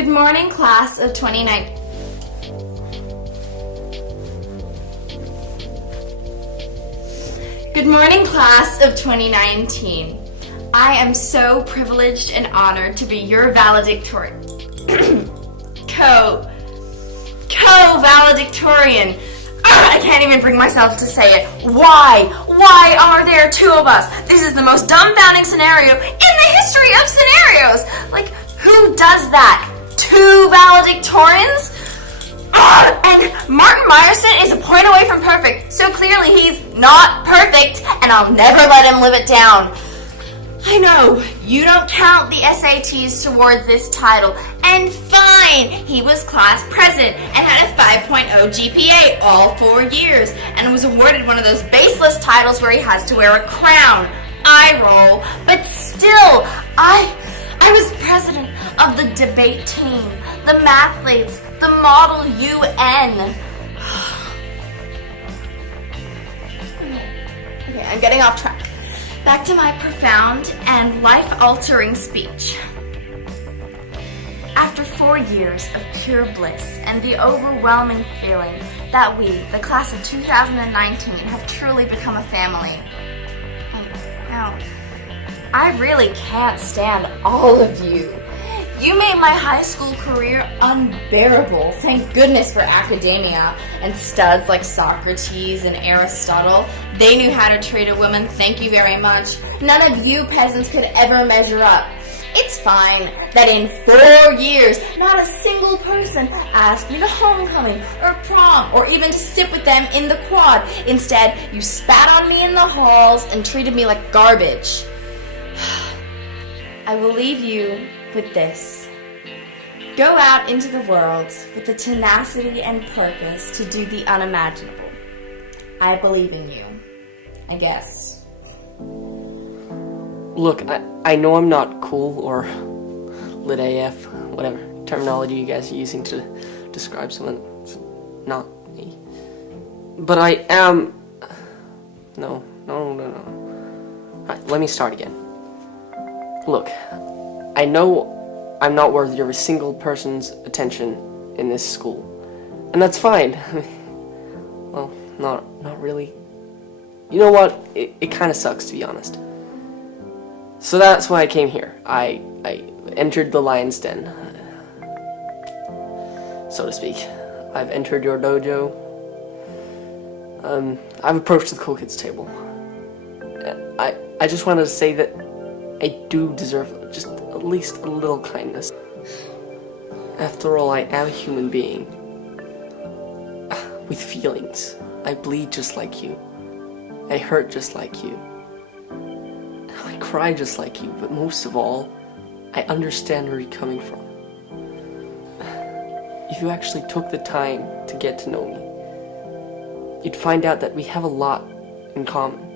Good morning, class of 2019. Good morning, class of 2019. I am so privileged and honored to be your valedictorian. Co-valedictorian. I can't even bring myself to say it. Why? Why are there two of us? This is the most dumbfounding scenario in the history of scenarios. Like, who does that? Two valedictorians? And Martin Meyerson is a point away from perfect, so clearly he's not perfect, and I'll never let him live it down. I know, you don't count the SATs towards this title, and fine, he was class president and had a 5.0 GPA all 4 years, and was awarded one of those baseless titles where he has to wear a crown. I roll, but still, I was president of the debate team, the mathletes, the Model UN. Okay, I'm getting off track. Back to my profound and life-altering speech. After 4 years of pure bliss and the overwhelming feeling that we, the class of 2019, have truly become a family, I really can't stand all of you. You made my high school career unbearable. Thank goodness for academia and studs like Socrates and Aristotle. They knew how to treat a woman. Thank you very much. None of you peasants could ever measure up. It's fine that in 4 years, not a single person asked me to homecoming or prom or even to sit with them in the quad. Instead, you spat on me in the halls and treated me like garbage. I will leave you with this. Go out into the world with the tenacity and purpose to do the unimaginable. I believe in you. I guess. Look, I know I'm not cool or lit AF, whatever terminology you guys are using to describe someone. It's not me. But I am... No. Alright, let me start again. Look, I know I'm not worthy of a single person's attention in this school. And that's fine. Well, not really. You know what? It kind of sucks, to be honest. So that's why I came here. I entered the lion's den, so to speak. I've entered your dojo. I've approached the cool kids table. I just wanted to say that I do deserve just at least a little kindness. After all, I am a human being. With feelings. I bleed just like you. I hurt just like you. I cry just like you, but most of all, I understand where you're coming from. If you actually took the time to get to know me, you'd find out that we have a lot in common.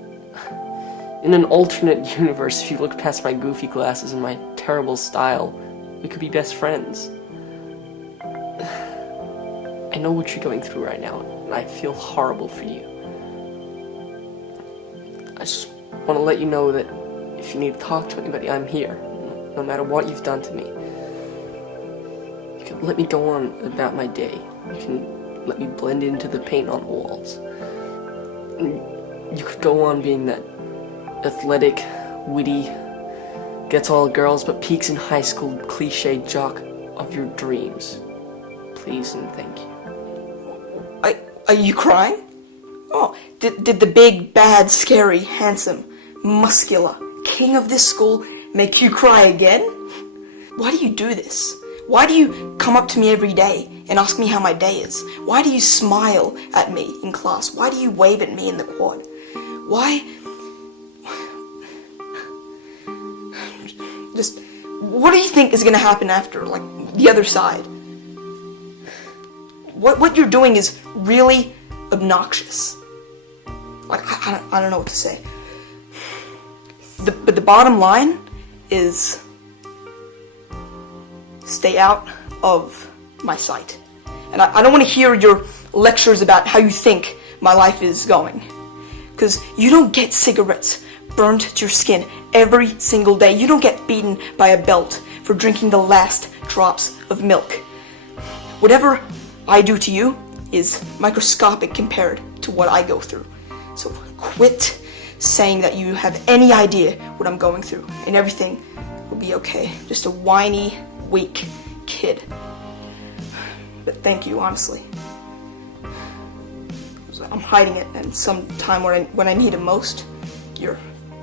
In an alternate universe, if you look past my goofy glasses and my terrible style, we could be best friends. I know what you're going through right now, and I feel horrible for you. I just want to let you know that if you need to talk to anybody, I'm here, no matter what you've done to me. You can let me go on about my day. You can let me blend into the paint on the walls. You could go on being that athletic, witty, gets all girls but peaks in high school cliche jock of your dreams. Please and thank you. Are you crying? Oh, did the big, bad, scary, handsome, muscular king of this school make you cry again? Why do you do this? Why do you come up to me every day and ask me how my day is? Why do you smile at me in class? Why do you wave at me in the quad? Why? Just, what do you think is gonna happen after, like, the other side? What you're doing is really obnoxious. Like, I don't know what to say. But the bottom line is, stay out of my sight. And I don't want to hear your lectures about how you think my life is going. Because you don't get cigarettes burned to your skin every single day. You don't get beaten by a belt for drinking the last drops of milk. Whatever I do to you is microscopic compared to what I go through. So quit saying that you have any idea what I'm going through, and everything will be okay. Just a whiny, weak kid. But thank you, honestly. I'm hiding it, and sometime when I need it most, your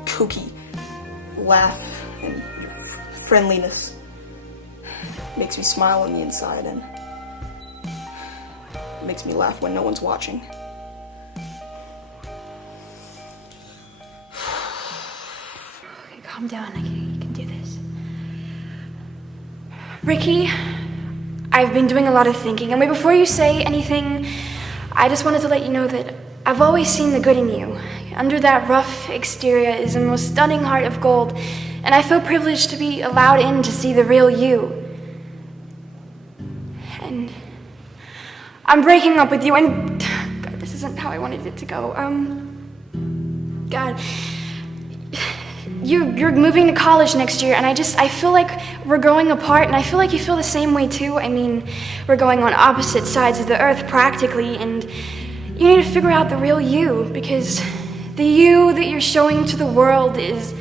kooky laugh and your friendliness makes me smile on the inside, and makes me laugh when no one's watching. Okay, calm down. You can do this. Ricky, I've been doing a lot of thinking, and wait, before you say anything, I just wanted to let you know that I've always seen the good in you. Under that rough exterior is a most stunning heart of gold, and I feel privileged to be allowed in to see the real you. And I'm breaking up with you, and God, this isn't how I wanted it to go. God, you're moving to college next year, and I feel like we're growing apart, and I feel like you feel the same way too. I mean, we're going on opposite sides of the earth practically, and you need to figure out the real you, because the you that you're showing to the world is,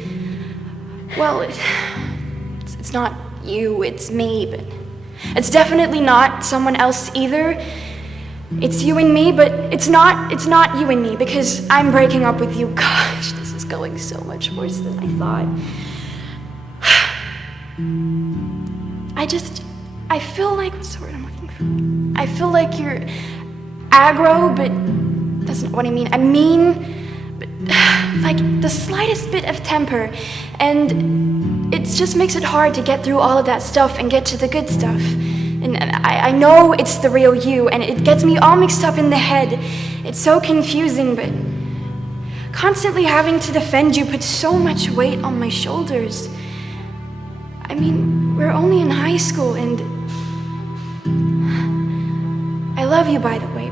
well, it's not you, it's me, but it's definitely not someone else either. It's you and me, but it's not you and me, because I'm breaking up with you. Gosh, this is going so much worse than I thought. I feel like, what's the word I'm looking for? I feel like you're aggro, but that's not what I mean. I mean, but, like the slightest bit of temper, and it just makes it hard to get through all of that stuff and get to the good stuff. And I know it's the real you, and it gets me all mixed up in the head. It's so confusing, but constantly having to defend you puts so much weight on my shoulders. I mean, we're only in high school, and I love you, by the way.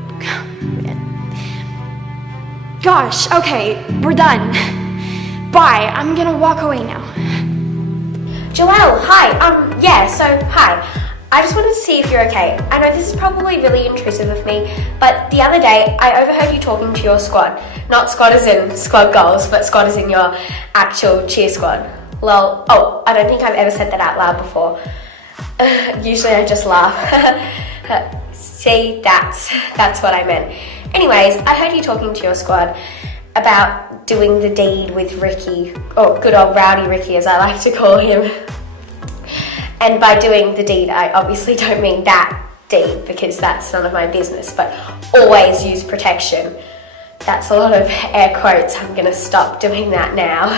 Gosh, okay, we're done. Bye, I'm gonna walk away now. Joelle, hi. Hi. I just wanted to see if you're okay. I know this is probably really intrusive of me, but the other day I overheard you talking to your squad. Not squad as in squad goals, but squad as in your actual cheer squad. Lol. Oh, I don't think I've ever said that out loud before. Usually I just laugh. See, that's what I meant. Anyways, I heard you talking to your squad about doing the deed with Ricky, or good old Rowdy Ricky as I like to call him. And by doing the deed, I obviously don't mean that deed, because that's none of my business, but always use protection. That's a lot of air quotes. I'm gonna stop doing that now.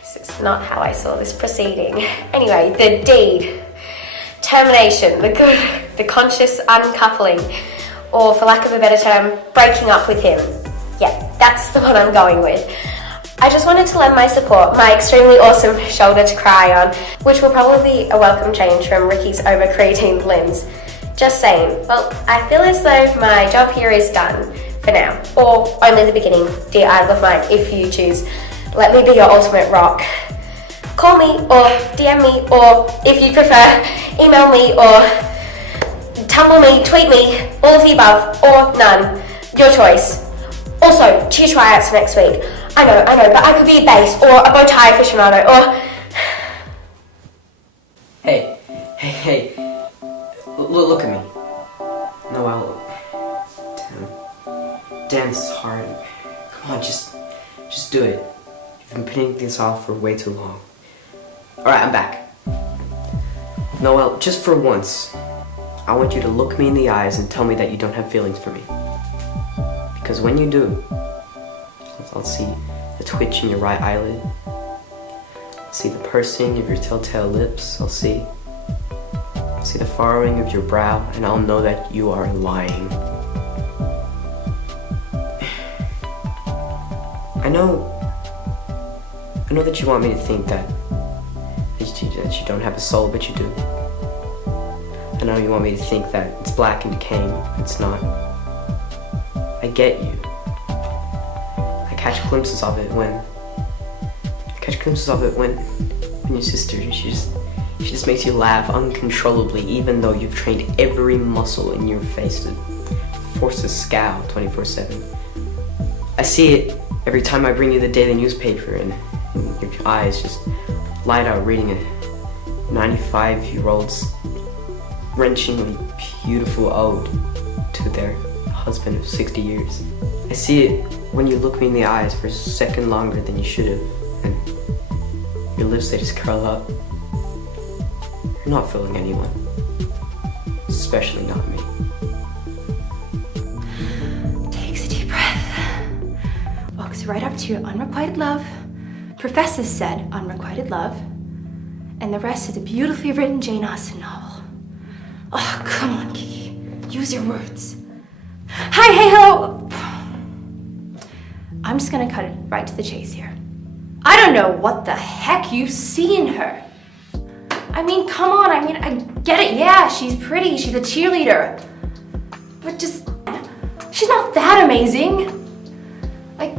This is not how I saw this proceeding. Anyway, the deed. Termination, the conscious uncoupling, or for lack of a better term, breaking up with him. Yeah, that's the one I'm going with. I just wanted to lend my support, my extremely awesome shoulder to cry on, which will probably be a welcome change from Ricky's over-creatine limbs. Just saying. Well, I feel as though my job here is done for now, or only the beginning, dear idol of mine, if you choose. Let me be your ultimate rock. Call me, or DM me, or if you prefer, email me, or tumble me, tweet me, all of the above, or none. Your choice. Also, cheer tryouts next week. I know, but I could be a bass, or a bow tie aficionado, or... Hey. Look at me. Noelle. Damn, this is hard. Come on, just do it. You've been putting this off for way too long. Alright, I'm back. Noelle, just for once, I want you to look me in the eyes and tell me that you don't have feelings for me. Because when you do, I'll see the twitch in your right eyelid. I'll see the pursing of your telltale lips. I'll see the furrowing of your brow, and I'll know that you are lying. I know that you want me to think that you don't have a soul, but you do. I know you want me to think that it's black and decaying. It's not. I get you. I catch glimpses of it when your sister, she She just makes you laugh uncontrollably, even though you've trained every muscle in your face to force a scowl 24/7. I see it every time I bring you the daily newspaper and your eyes just light out reading a 95-year-old's wrenchingly beautiful ode to their husband of 60 years. I see it when you look me in the eyes for a second longer than you should have, and your lips, they just curl up. You're not fooling anyone, especially not me. Takes a deep breath, walks right up to your unrequited love. Professor said unrequited love, and the rest is a beautifully written Jane Austen novel. Oh, come on, Kiki. Use your words. Hi, hey, hello. I'm just gonna cut it right to the chase here. I don't know what the heck you see in her. I mean, come on, I get it, yeah, she's pretty, she's a cheerleader. But just, she's not that amazing. Like,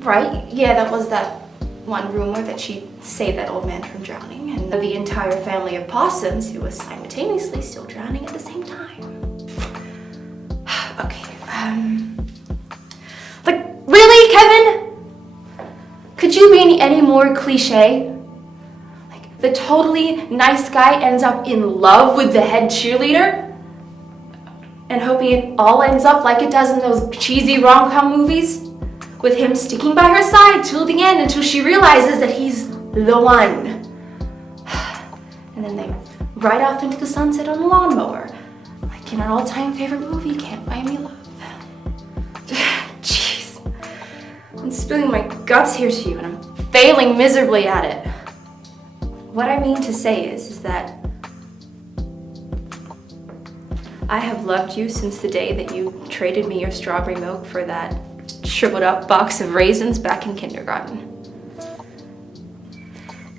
right? Yeah, that was that one rumor that she'd saved that old man from drowning, and the entire family of possums who was simultaneously still drowning at the same time. Okay, like, really, Kevin? Could you be any more cliche? Like, the totally nice guy ends up in love with the head cheerleader? And hoping it all ends up like it does in those cheesy rom-com movies? With him sticking by her side till the end until she realizes that he's the one. And then they ride off into the sunset on a lawnmower, like in our all-time favorite movie, Can't Buy Me Love. Jeez. I'm spilling my guts here to you and I'm failing miserably at it. What I mean to say is that I have loved you since the day that you traded me your strawberry milk for that shriveled up box of raisins back in kindergarten.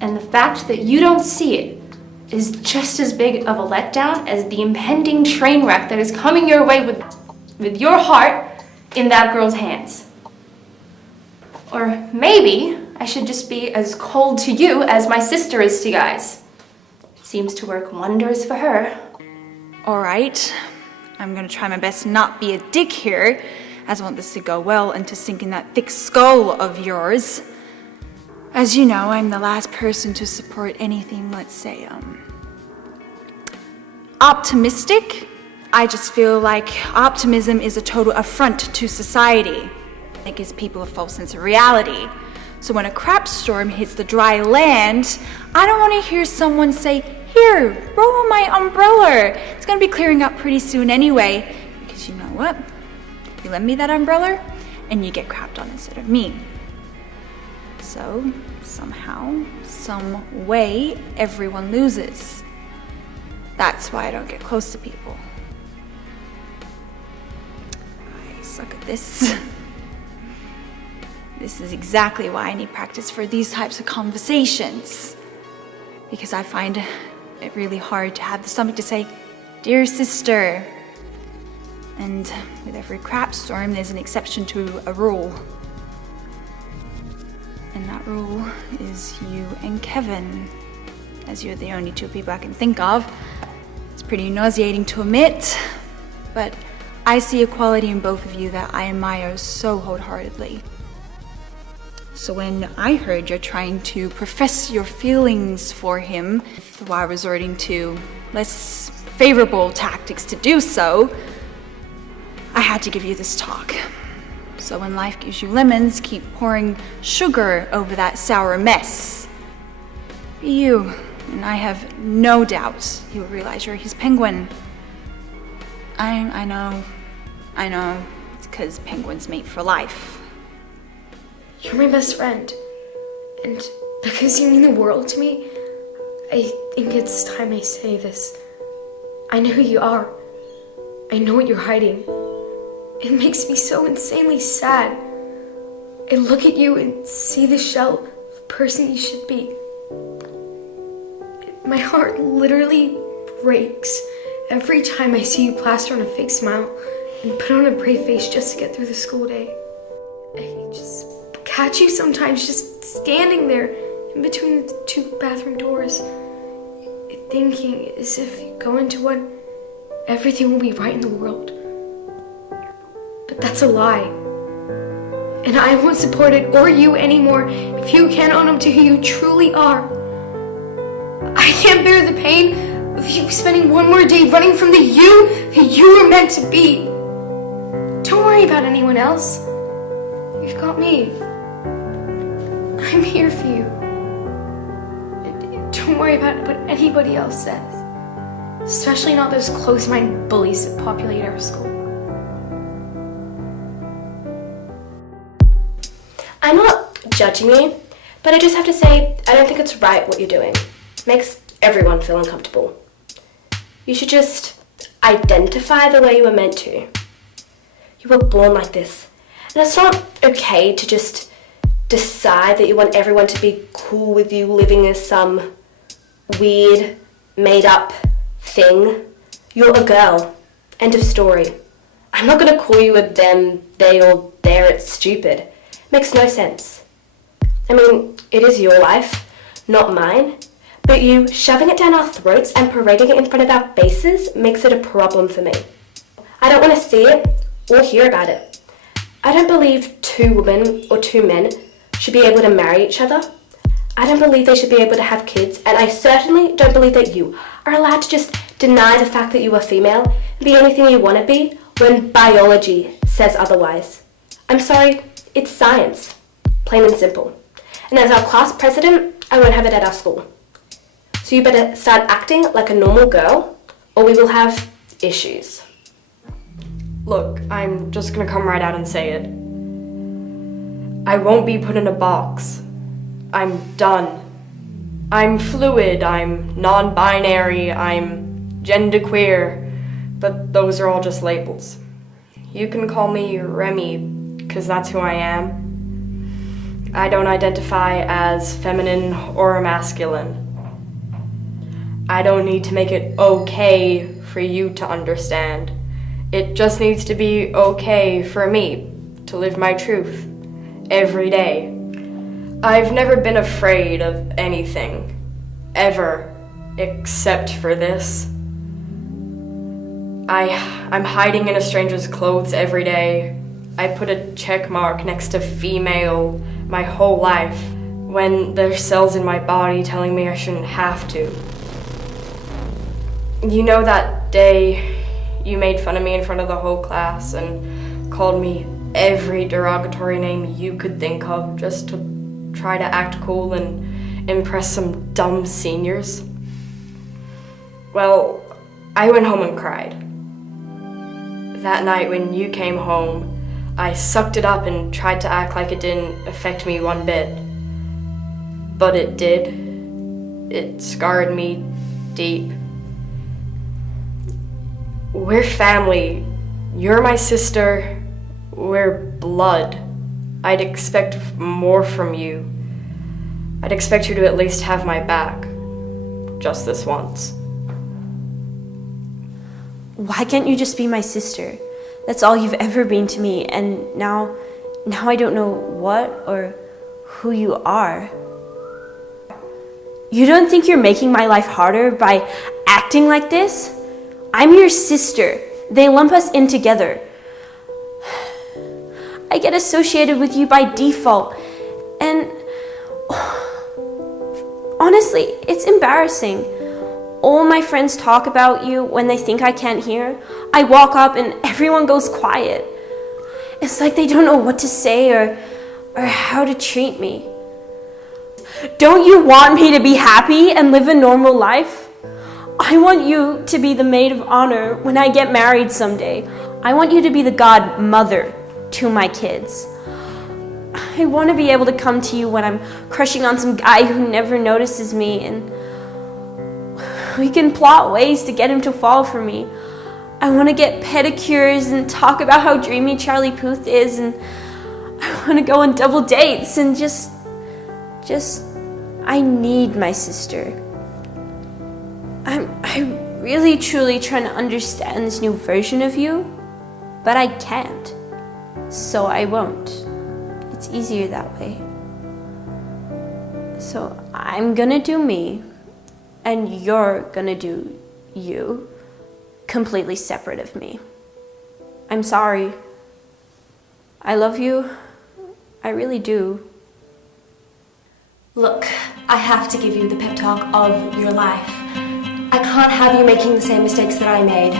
And the fact that you don't see it is just as big of a letdown as the impending train wreck that is coming your way with your heart in that girl's hands. Or maybe I should just be as cold to you as my sister is to guys. Seems to work wonders for her. All right, I'm gonna try my best to not be a dick here, as I want this to go well and to sink in that thick skull of yours. As you know, I'm the last person to support anything, let's say, optimistic. I just feel like optimism is a total affront to society. It gives people a false sense of reality. So when a crap storm hits the dry land, I don't want to hear someone say, "Here, borrow my umbrella. It's gonna be clearing up pretty soon anyway." Because you know what? You lend me that umbrella, and you get crapped on instead of me. So, somehow, some way, everyone loses. That's why I don't get close to people. I suck at this. This is exactly why I need practice for these types of conversations. Because I find it really hard to have the stomach to say, "Dear sister." And with every crap storm, there's an exception to a rule. And that rule is you and Kevin, as you're the only two people I can think of. It's pretty nauseating to admit, but I see a quality in both of you that I admire so wholeheartedly. So when I heard you're trying to profess your feelings for him while resorting to less favorable tactics to do so, I had to give you this talk. So when life gives you lemons, keep pouring sugar over that sour mess. Be you, and I have no doubt he will realize you're his penguin. I know. It's because penguins mate for life. You're my best friend, and because you mean the world to me, I think it's time I say this. I know who you are. I know what you're hiding. It makes me so insanely sad. I look at you and see the shell of the person you should be. My heart literally breaks every time I see you plaster on a fake smile and put on a brave face just to get through the school day. I just catch you sometimes just standing there in between the two bathroom doors. thinking is if you go into one, everything will be right in the world. But that's a lie. And I won't support it or you anymore if you can't own up to who you truly are. I can't bear the pain of you spending one more day running from the you who you were meant to be. Don't worry about anyone else. You've got me. I'm here for you. Don't worry about what anybody else says. Especially not those close-minded bullies that populate our school. I'm not judging you, but I just have to say I don't think it's right what you're doing. It makes everyone feel uncomfortable. You should just identify the way you were meant to. You were born like this, and it's not okay to just decide that you want everyone to be cool with you living as some weird, made-up thing. You're a girl. End of story. I'm not going to call you a them, they, or there. It's stupid. Makes no sense. I mean, it is your life, not mine. But you shoving it down our throats and parading it in front of our faces makes it a problem for me. I don't want to see it or hear about it. I don't believe two women or two men should be able to marry each other. I don't believe they should be able to have kids, and I certainly don't believe that you are allowed to just deny the fact that you are female and be anything you want to be when biology says otherwise. I'm sorry, it's science, plain and simple. And as our class president, I won't have it at our school. So you better start acting like a normal girl, or we will have issues. Look, I'm just gonna come right out and say it. I won't be put in a box. I'm done. I'm fluid, I'm non-binary, I'm genderqueer, but those are all just labels. You can call me Remy, because that's who I am. I don't identify as feminine or masculine. I don't need to make it okay for you to understand. It just needs to be okay for me to live my truth every day. I've never been afraid of anything, ever, except for this. I'm hiding in a stranger's clothes every day. I put a check mark next to female my whole life when there's cells in my body telling me I shouldn't have to. You know that day you made fun of me in front of the whole class and called me every derogatory name you could think of just to try to act cool and impress some dumb seniors? Well, I went home and cried. That night when you came home, I sucked it up and tried to act like it didn't affect me one bit. But it did. It scarred me deep. We're family. You're my sister. We're blood. I'd expect more from you. I'd expect you to at least have my back. Just this once. Why can't you just be my sister? That's all you've ever been to me, and now I don't know what or who you are. You don't think you're making my life harder by acting like this? I'm your sister. They lump us in together. I get associated with you by default, and honestly, it's embarrassing. All my friends talk about you when they think I can't hear. I walk up and everyone goes quiet. It's like they don't know what to say or how to treat me. Don't you want me to be happy and live a normal life? I want you to be the maid of honor when I get married someday. I want you to be the godmother to my kids. I want to be able to come to you when I'm crushing on some guy who never notices me, and we can plot ways to get him to fall for me. I want to get pedicures and talk about how dreamy Charlie Puth is, and I want to go on double dates and just I need my sister. I'm really truly trying to understand this new version of you, but I can't. So I won't. It's easier that way. So I'm gonna do me, and you're gonna do you, completely separate of me. I'm sorry. I love you. I really do. Look, I have to give you the pep talk of your life. I can't have you making the same mistakes that I made.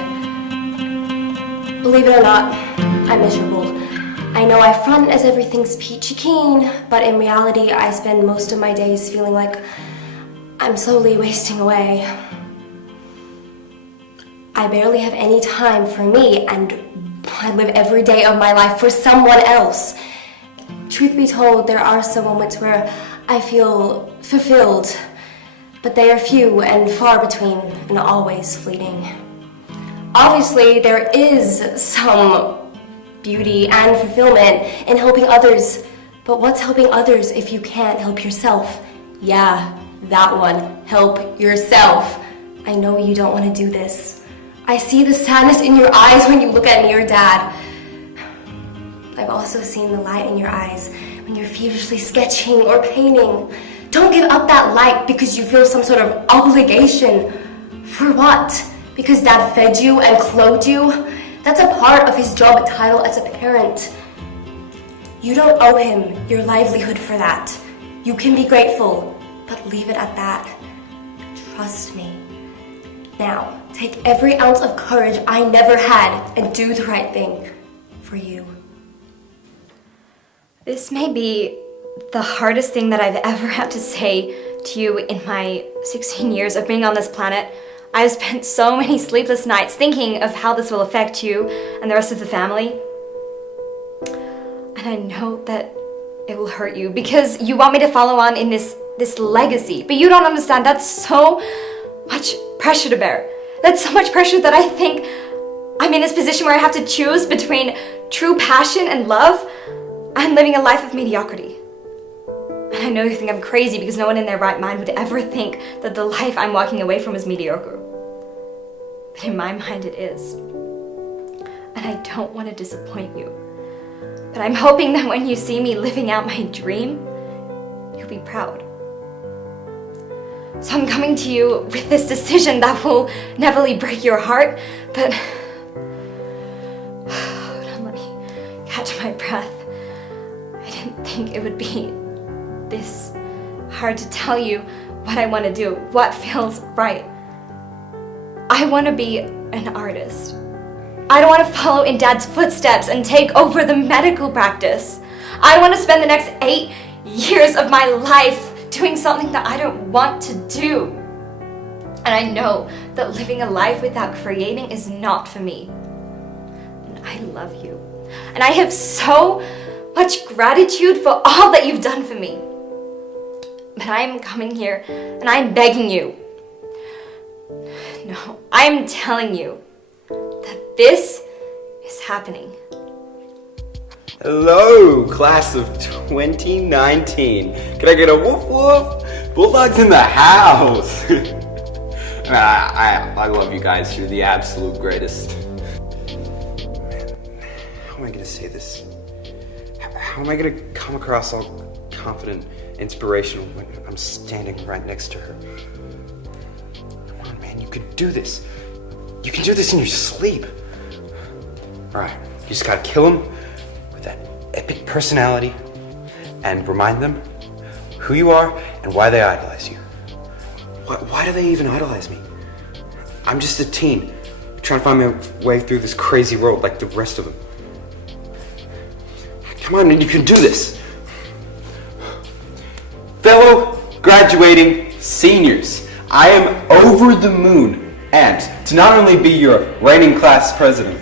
Believe it or not, I'm miserable. I know I front as everything's peachy keen, but in reality, I spend most of my days feeling like I'm slowly wasting away. I barely have any time for me, and I live every day of my life for someone else. Truth be told, there are some moments where I feel fulfilled, but they are few and far between and always fleeting. Obviously, there is some beauty and fulfillment in helping others, but what's helping others if you can't help yourself? Yeah, that one. Help yourself. I know you don't want to do this. I see the sadness in your eyes when you look at me or Dad. I've also seen the light in your eyes when you're feverishly sketching or painting. Don't give up that light because you feel some sort of obligation. For what? Because Dad fed you and clothed you? That's a part of his job title as a parent. You don't owe him your livelihood for that. You can be grateful, but leave it at that. Trust me. Now, take every ounce of courage I never had and do the right thing for you. This may be the hardest thing that I've ever had to say to you in my 16 years of being on this planet. I've spent so many sleepless nights thinking of how this will affect you and the rest of the family. And I know that it will hurt you because you want me to follow on in this legacy. But you don't understand, that's so much pressure to bear. That's so much pressure that I think I'm in this position where I have to choose between true passion and love and living a life of mediocrity. And I know you think I'm crazy because no one in their right mind would ever think that the life I'm walking away from is mediocre. But in my mind it is. And I don't want to disappoint you. But I'm hoping that when you see me living out my dream, you'll be proud. So I'm coming to you with this decision that will neverly break your heart, but don't let me catch my breath. I didn't think it would be this hard to tell you what I want to do, what feels right. I want to be an artist. I don't want to follow in Dad's footsteps and take over the medical practice. I want to spend the next 8 years of my life doing something that I don't want to do. And I know that living a life without creating is not for me. And I love you. And I have so much gratitude for all that you've done for me. But I'm coming here and I'm begging you. No, I'm telling you that this is happening. Hello, class of 2019. Can I get a woof woof? Bulldogs in the house. I love you guys. You're the absolute greatest. Man, how am I gonna say this? How am I gonna come across all confident, inspirational when I'm standing right next to her? Come on, man, you can do this. You can do this in your sleep. Alright, you just gotta kill him with that epic personality and remind them who you are and why they idolize you. Why do they even idolize me? I'm just a teen trying to find my way through this crazy world like the rest of them. Come on, man, you can do this. Fellow graduating seniors, I am over the moon and to not only be your reigning class president,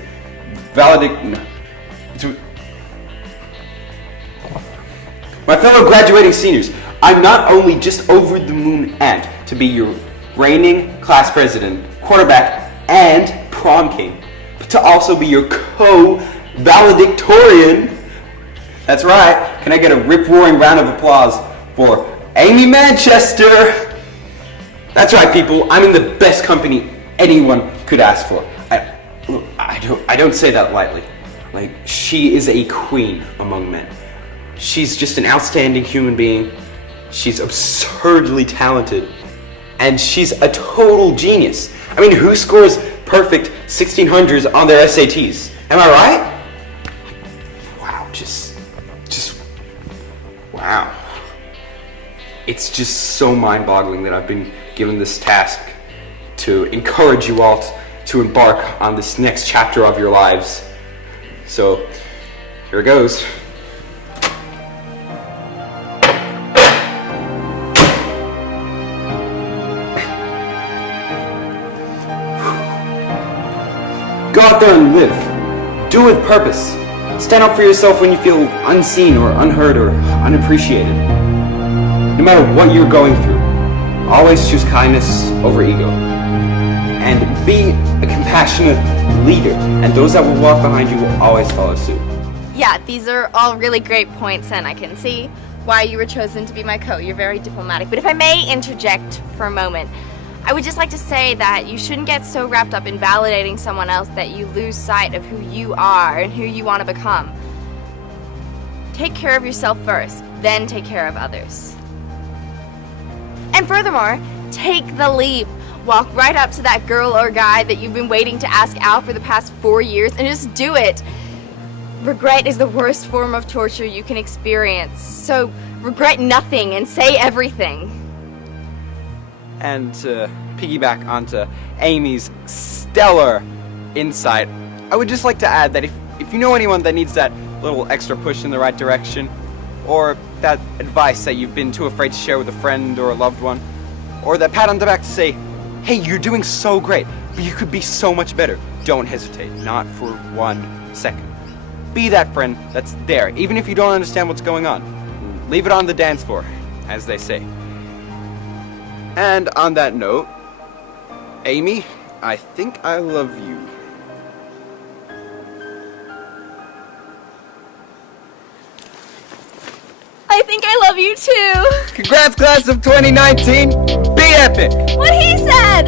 my fellow graduating seniors, I'm not only just over the moon and to be your reigning class president, quarterback, and prom king, but to also be your co-valedictorian. That's right. Can I get a rip-roaring round of applause for Amy Manchester? That's right, people. I'm in the best company anyone could ask for. I don't say that lightly. Like, she is a queen among men. She's just an outstanding human being. She's absurdly talented. and she's a total genius. I mean, who scores perfect 1600s on their SATs? Am I right? Wow, just wow. It's just so mind-boggling that I've been given this task to encourage you all to embark on this next chapter of your lives. So, here it goes. Go out there and live. Do it with purpose. Stand up for yourself when you feel unseen or unheard or unappreciated. No matter what you're going through, always choose kindness over ego. And be a compassionate leader, and those that will walk behind you will always follow suit. Yeah, these are all really great points, and I can see why you were chosen to be my coach. You're very diplomatic. But if I may interject for a moment, I would just like to say that you shouldn't get so wrapped up in validating someone else that you lose sight of who you are and who you want to become. Take care of yourself first, then take care of others. And furthermore, take the leap. Walk right up to that girl or guy that you've been waiting to ask out for the past 4 years and just do it. Regret is the worst form of torture you can experience. So regret nothing and say everything. And to piggyback onto Amy's stellar insight, I would just like to add that if you know anyone that needs that little extra push in the right direction, or that advice that you've been too afraid to share with a friend or a loved one, or that pat on the back to say, hey, you're doing so great, but you could be so much better, don't hesitate, not for 1 second. Be that friend that's there, even if you don't understand what's going on. Leave it on the dance floor, as they say. And on that note, Amy, I think I love you. I think I love you too. Congrats, class of 2019. Be epic. What he said.